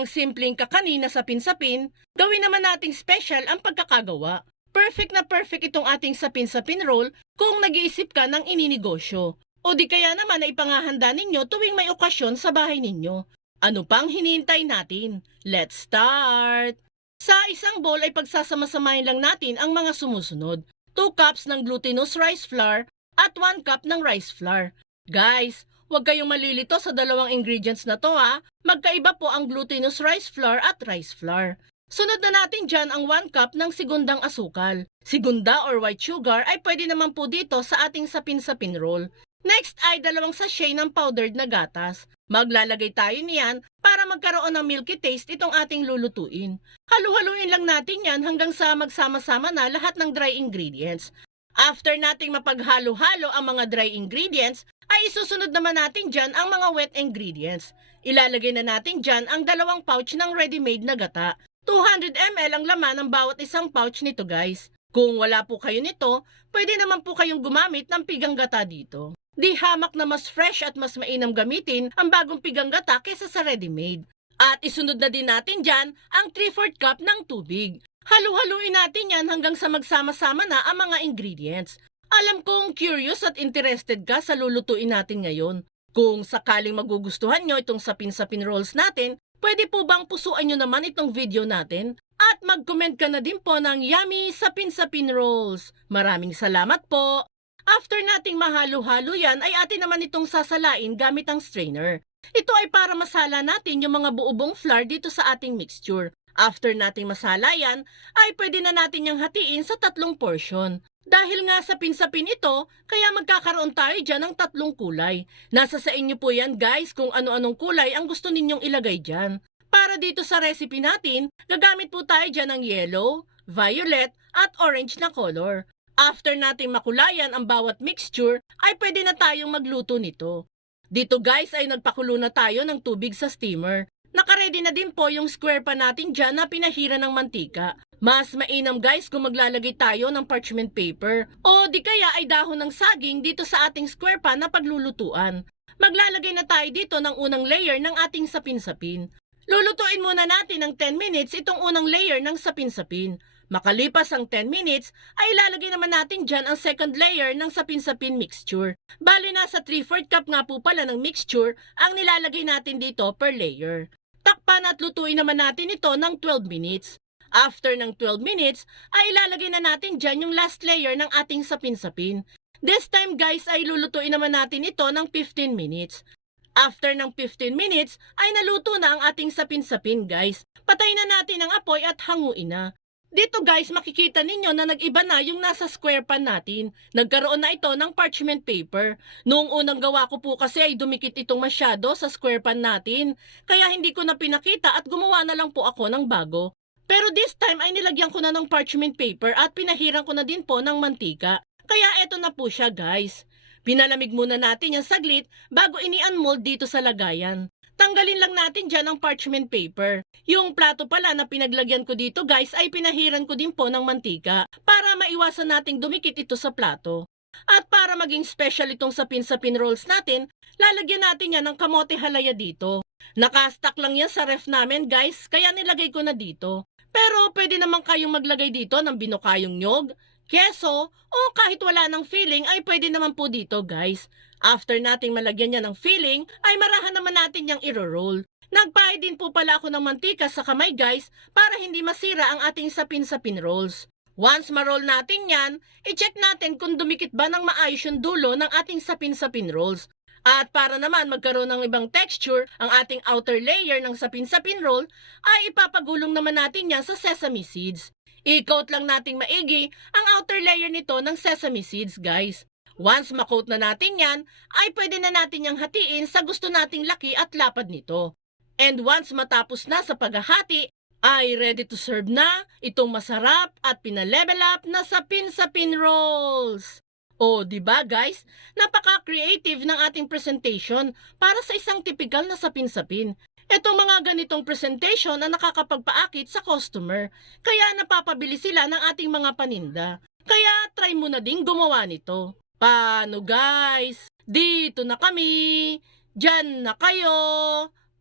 Ang simpleng kakanin na sapin-sapin, gawin naman nating special ang pagkakagawa. Perfect na perfect itong ating sapin-sapin roll kung nag-iisip ka ng ininegosyo. O di kaya naman na ipangahanda ninyo tuwing may okasyon sa bahay ninyo. Ano pang hinihintay natin? Let's start! Sa isang bowl ay pagsasama-samahin lang natin ang mga sumusunod. 2 cups ng glutinous rice flour at 1 cup ng rice flour. Guys, huwag kayong malilito sa dalawang ingredients na to ha. Magkaiba po ang glutinous rice flour at rice flour. Sunod na natin dyan ang 1 cup ng segundang asukal. Segunda or white sugar ay pwede naman po dito sa ating sapin-sapin roll. Next ay 2 sachet ng powdered na gatas. Maglalagay tayo niyan para magkaroon ng milky taste itong ating lulutuin. Halu-haluin lang natin yan hanggang sa magsama-sama na lahat ng dry ingredients. After nating mapaghalo-halo ang mga dry ingredients, ay isusunod naman natin dyan ang mga wet ingredients. Ilalagay na natin dyan ang 2 pouch ng ready-made na gata. 200 ml ang laman ng bawat isang pouch nito guys. Kung wala po kayo nito, pwede naman po kayong gumamit ng pigang gata dito. Di hamak na mas fresh at mas mainam gamitin ang bagong pigang gata kaysa sa ready-made. At isunod na din natin dyan ang 3/4 cup ng tubig. Halu-haluin natin yan hanggang sa magsama-sama na ang mga ingredients. Alam kong curious at interested ka sa lulutuin natin ngayon. Kung sakaling magugustuhan nyo itong sapin-sapin rolls natin, pwede po bang pusuan nyo naman itong video natin? At mag-comment ka na din po ng yummy sapin-sapin rolls. Maraming salamat po! After nating mahalo-halo yan ay atin naman itong sasalain gamit ang strainer. Ito ay para masala natin yung mga buo-buong flour dito sa ating mixture. After nating masala yan, ay pwede na natin yung hatiin sa 3 portion. Dahil nga sapin-sapin ito, kaya magkakaroon tayo dyan ng 3 kulay. Nasa sa inyo po yan guys kung ano-anong kulay ang gusto ninyong ilagay dyan. Para dito sa recipe natin, gagamit po tayo dyan ng yellow, violet at orange na color. After nating makulayan ang bawat mixture, ay pwede na tayong magluto nito. Dito guys ay nagpakulo na tayo ng tubig sa steamer. Nakaredy na din po yung square pan natin dyan na pinahira ng mantika. Mas mainam guys kung maglalagay tayo ng parchment paper o di kaya ay dahon ng saging dito sa ating square pan na paglulutuan. Maglalagay na tayo dito ng unang layer ng ating sapin-sapin. Lulutuin muna natin ng 10 minutes itong unang layer ng sapin-sapin. Makalipas ang 10 minutes, ay ilalagay naman natin dyan ang second layer ng sapin-sapin mixture. Bali nasa 3/4 cup nga po pala ng mixture ang nilalagay natin dito per layer. Takpan at lutuin naman natin ito ng 12 minutes. After ng 12 minutes, ay ilalagay na natin dyan yung last layer ng ating sapin-sapin. This time guys ay lulutuin naman natin ito ng 15 minutes. After ng 15 minutes, ay naluto na ang ating sapin-sapin guys. Patayin na natin ang apoy at hanguin na. Dito guys, makikita ninyo na nag-iba na yung nasa square pan natin. Nagkaroon na ito ng parchment paper. Noong unang gawa ko po kasi ay dumikit itong masyado sa square pan natin. Kaya hindi ko na pinakita at gumawa na lang po ako ng bago. Pero this time ay nilagyan ko na ng parchment paper at pinahiran ko na din po ng mantika. Kaya eto na po siya guys. Pinalamig muna natin yung saglit bago ini-unmold dito sa lagayan. Tanggalin lang natin dyan ang parchment paper. Yung plato pala na pinaglagyan ko dito guys ay pinahiran ko din po ng mantika para maiwasan nating dumikit ito sa plato. At para maging special itong sapin-sapin rolls natin, lalagyan natin yan ng kamote halaya dito. Nakastack lang yan sa ref namin guys, kaya nilagay ko na dito. Pero pwede naman kayong maglagay dito ng binukayong nyog, keso, o kahit wala ng filling ay pwede naman po dito guys. After nating malagyan niya ng filling, ay marahan naman natin niyang iro-roll. Nagpahid din po pala ako ng mantika sa kamay guys para hindi masira ang ating sapin-sapin rolls. Once ma-roll natin yan, i-check natin kung dumikit ba ng maayos yung dulo ng ating sapin-sapin rolls. At para naman magkaroon ng ibang texture, ang ating outer layer ng sapin-sapin roll ay ipapagulong naman natin yan sa sesame seeds. I-coat lang nating maigi ang outer layer nito ng sesame seeds guys. Once ma-coat na natin yan, ay pwede na natin yang hatiin sa gusto nating laki at lapad nito. And once matapos na sa paghahati, ay ready to serve na itong masarap at pinalevel up na sapin-sapin rolls. O, diba guys? Napaka-creative ng ating presentation para sa isang typical na sapin-sapin. Itong mga ganitong presentation na nakakapagpaakit sa customer, kaya napapabili sila ng ating mga paninda. Kaya try mo na din gumawa nito. Paano guys? Dito na kami. Diyan na kayo.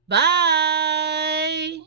Bye!